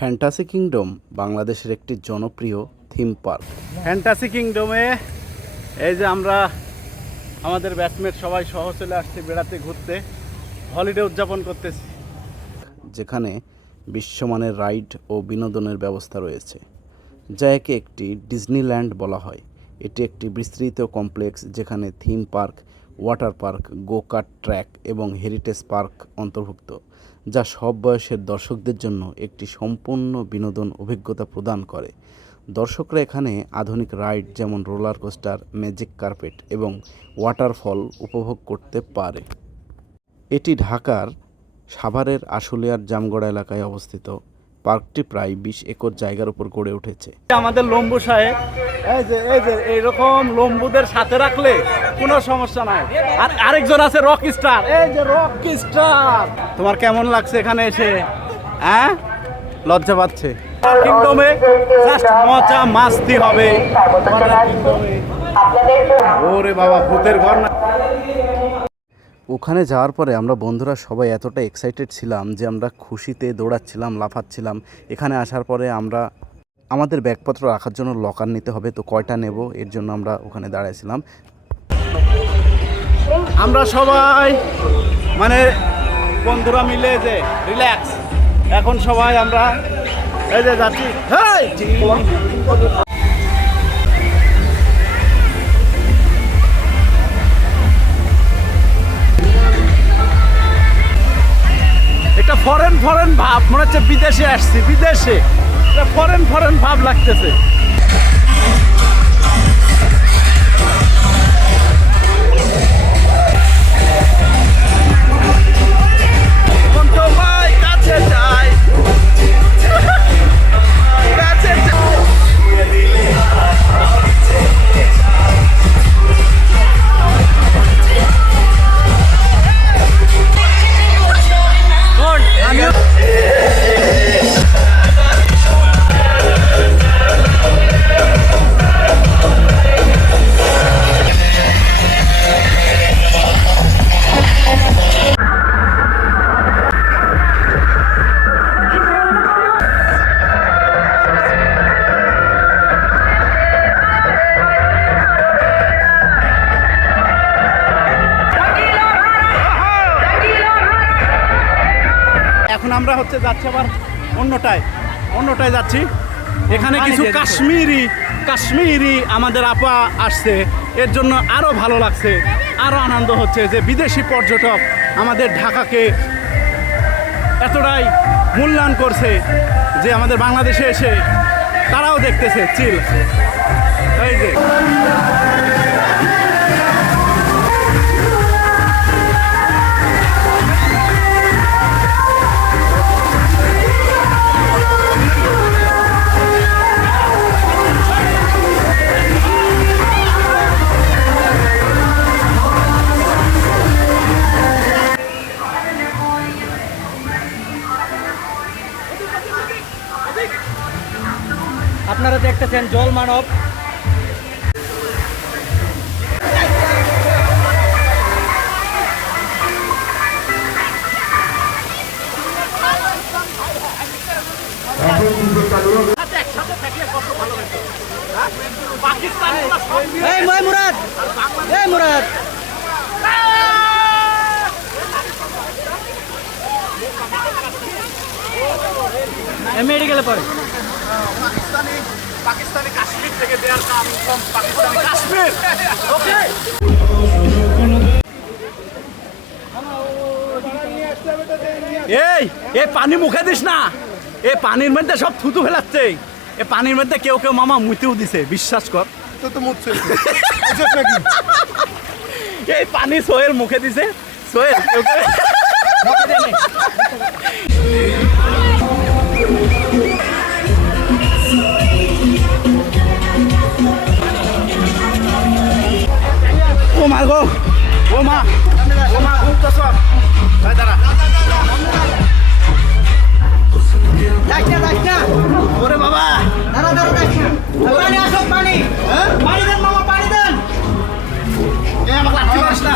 Fantasy kingdom বাংলাদেশের একটি জনপ্রিয় থিম পার্ক ফ্যান্টাসি কিংডমে এই যে আমরা আমাদের ব্যাটসম্যান সবাই সহ চলে আসছি বেড়াতে ঘুরতে হলিডে উদযাপন করতেছি। যেখানে বিশ্বমানের রাইড ও বিনোদনের ব্যবস্থা রয়েছে যা একে একটি ডিজনিল্যান্ড বলা হয়। এটি একটি বিস্তৃত কমপ্লেক্স যেখানে theme park water park go kart track এবং হেরিটেজ পার্ক অন্তর্ভুক্ত। যা সব বয়সের দর্শকদের জন্য একটি সম্পূর্ণ বিনোদন অভিজ্ঞতা প্রদান করে। দর্শকরা এখানে আধুনিক রাইড যেমন রোলার কোস্টার, ম্যাজিক কার্পেট এবং ওয়াটারফল উপভোগ করতে পারে। এটি ঢাকার সাভারের আশুলিয়ার জামগড়া এলাকায় অবস্থিত। পার্কটি প্রায় বিশ একর জায়গার উপর গড়ে উঠেছে। আমাদের লম্বু সাহেব এই যে এই যে এইরকম লম্বুদের সাথে রাখলে কোনো সমস্যা নাই। আর আরেকজন আছে রক স্টার এই যে রক স্টার তোমার কেমন লাগছে এখানে এসে? হ্যাঁ? লজ্জা পাচ্ছে। কিংডমে জাস্ট মজা মাস্তি হবে। ওরে বাবা ভূতের ঘর না। ওখানে যাওয়ার পরে আমরা বন্ধুরা সবাই এতটা এক্সাইটেড ছিলাম যে আমরা খুশিতে দৌড়াচ্ছিলাম, লাফাচ্ছিলাম। এখানে আসার পরে আমরা আমাদের ব্যাগপত্র রাখার জন্য লকার নিতে হবে, তো কয়টা নেব? এর জন্য আমরা ওখানে দাঁড়াইছিলাম। আমরা সবাই মানে বন্ধুরা মিলে যে রিল্যাক্স এখন সবাই আমরা এই যে যাচ্ছি। একটা ফরেন ফরেন ভাব। মনে হচ্ছে বিদেশে আসছি বিদেশে। ফরেন ফরেন ভাব লাগতেছে। হচ্ছে যাচ্ছি আবার অন্যটায় অন্যটায় যাচ্ছি। এখানে কিছু কাশ্মীরি কাশ্মীরি আমাদের আপা আসছে। এর জন্য আরও ভালো লাগছে আরও আনন্দ হচ্ছে যে বিদেশি পর্যটক আমাদের ঢাকাকে এতটাই মূল্যায়ন করছে যে আমাদের বাংলাদেশে এসে তারাও দেখতেছে চিল। দেখতেছেন জল মানব এই মই মুরাদ এই মুরাদ মেডিকেলে পড়ে পাকিস্তানি পাকিস্তানি কাশ্মীর থেকে দেওয়ার কাম from পাকিস্তানি কাশ্মীর। ওকে? এই এই পানি মুখে দিস না। এ পানির মধ্যে সব থুতু ফেলাচ্ছে। এই পানির মধ্যে কেউ কেউ মামা মুতেও দিছে বিশ্বাস কর। তো তো মুচ্ছে এই পানি সোহেল মুখে দিছে। সোহেল কেউ কেউ মা গো ও মা ও মা, ঘুরতেছ? ভাই দাঁড়া। যাইস না যাইস না ওরে বাবা। দাঁড়া দাঁড়া যাইস না পানি আসো, পানি। পানি দেন, মামা, পানি দেন। আমাকে লাঠি মারিস না।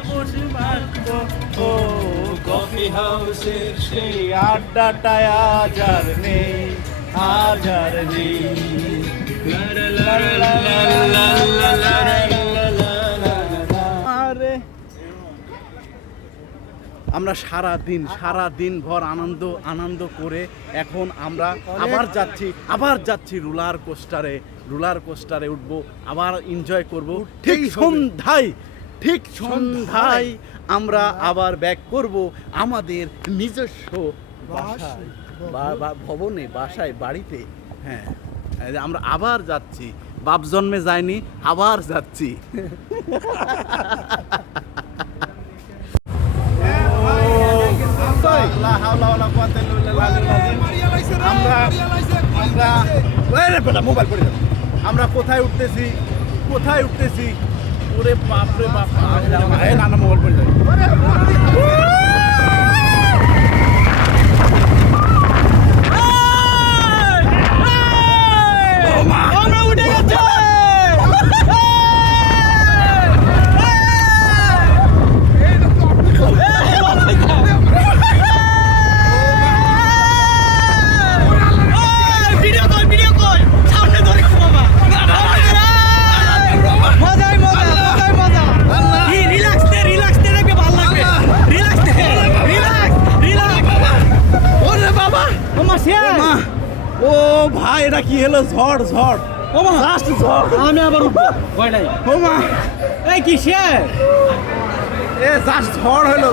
বসে মারবো ও কফি হাউসের সেই আড্ডাটায় আজ আর। নেই আজ আর নেই আমরা সারা দিন সারা দিন ভর আনন্দ আনন্দ করে এখন আমরা আবার যাচ্ছি আবার যাচ্ছি রোলার কোস্টারে রোলার কোস্টারে উঠবো আবার এনজয় করব। ঠিক সন্ধ্যায় ঠিক সন্ধ্যায় আমরা আবার ব্যাক করব আমাদের নিজস্ব বাসায়। ভবনে বাসায় বাড়িতে। হ্যাঁ আমরা আবার যাচ্ছি। বাপ জন্মে যায়নি আবার যাচ্ছি। আমরা কোথায় উঠতেছি? কোথায় উঠতেছি? ওরে বাপরে বাপ এই না না মোবাইল পড়ে যাবে ভাই এটা কি হলো? ঝড় ঝড়। ওমা লাস্ট ঝড়। আমি আবার উঠবো। ভয় নাই। ও মা এই কি সে এ জাস্ট ঝড় হলো।